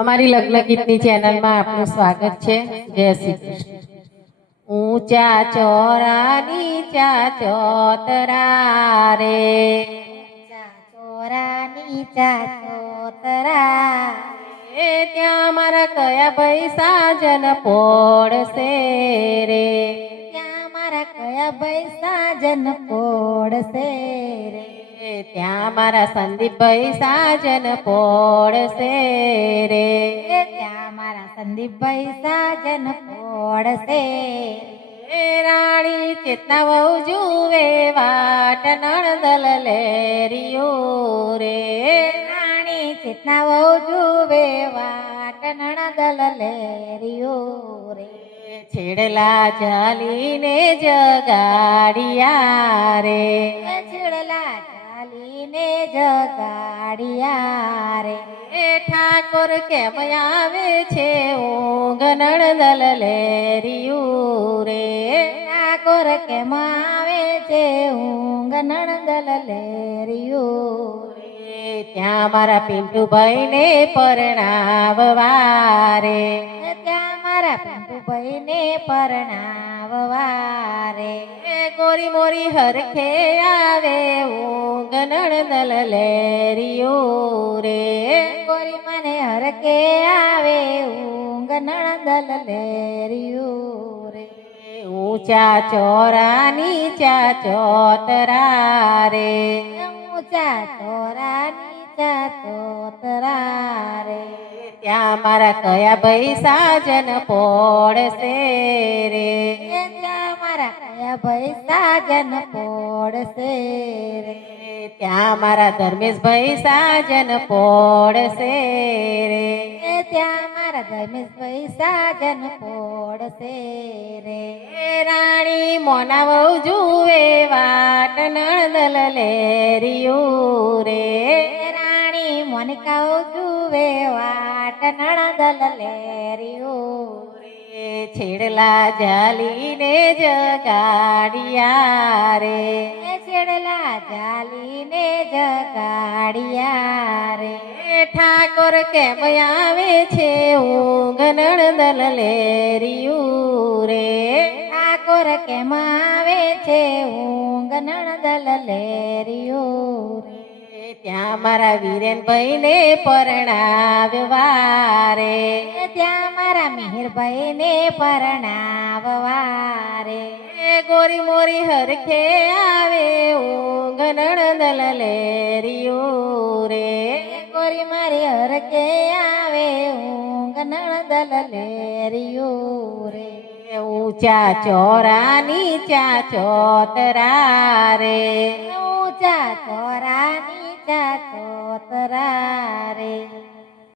અમારી લગ્ન ગીતની ચેનલમાં આપનું સ્વાગત છે. જય શ્રી કૃષ્ણ. ઊંચા ચોરા નીચા ચોતરા રે. ચોરા નીચા ચોતરા એ ત્યાં મારા કયા ભાઈ સાજન પોડશે રે? ત્યાં મારા કયા ભાઈ સાજન પોડશે રે ત્યાં મારા સંદીપભાઈ સાજન પોળશે રે. ત્યાં મારા સંદીપભાઈ સાજન પોળશે એ રાણી ચેતના વહુ જુએ, વાટ નણદલ લેરિયો રે. રાણી ચેતના વહુ જુએ, વાટ નણદલ લેરિયો રે. છેડલા જાલીને જગાડિયા રે. ચાલીને જગાડિયા રે. એ ઠાકોર કેમ આવે છે? ઊંઘ નણદલ લેરિયું રે. ઠાકોર કેમ આવે છે? ઊંઘ નણદલ લેરિયું ત્યાં મારા પિન્ટુભાઈ ને પરણાવવા રે ત્યાં મારા પિંટુભાઈ ને પરણાવવા રે ગોરી મોરી હરખે આવે ઊંઘ નણદલ લેરિયો રે. ગોરી મને હરખે આવે ઊંઘ નણદલ લેરિયો રે. ઊંચા ચોરા નીચા ચોતરા રે. ત્યાં મારા કયા ભાઈ સાજન પોડશે રે? ત્યાં મારા કયા ભાઈ સાજન પોડશે રે? ત્યાં મારા ધર્મેશભાઈ સાજન પોડશે રે? ત્યાં મારા ધર્મેશભાઈ સાજન પોડશે રે? રાણી મોના વહુ જુએ વાટ નણદલ લેરિયું રે રાણી રાણી મોનિકાઓ જુએ વાટ નણદલ લેરિયું રે છેડલા જાલીને જગાડિયા રે છેડલા ચાલીને જગાડિયા રે ઠાકોર કેમ આવે છે ઊંઘ નણદલ લેરિયું રે ઠાકોર કેમ આવે છે? ઊંઘ નણદલ લેરિયો રે. ત્યાં મારા વિરેનભાઈ ને પરણાવવા રે. ત્યાં મારા મિહિરભાઈ ને પરણાવવા રે. ગોરી મોરી હરખે આવે ઊંઘ નણદલ લેરિયો રે. ગોરી મારી હરખે આવે ઊંઘ નણદલ લેરિયો રે. ઊંચા ચોરાની ચા ચોતરા રે ઊંચા ચોરાની ચા ચોતરા રે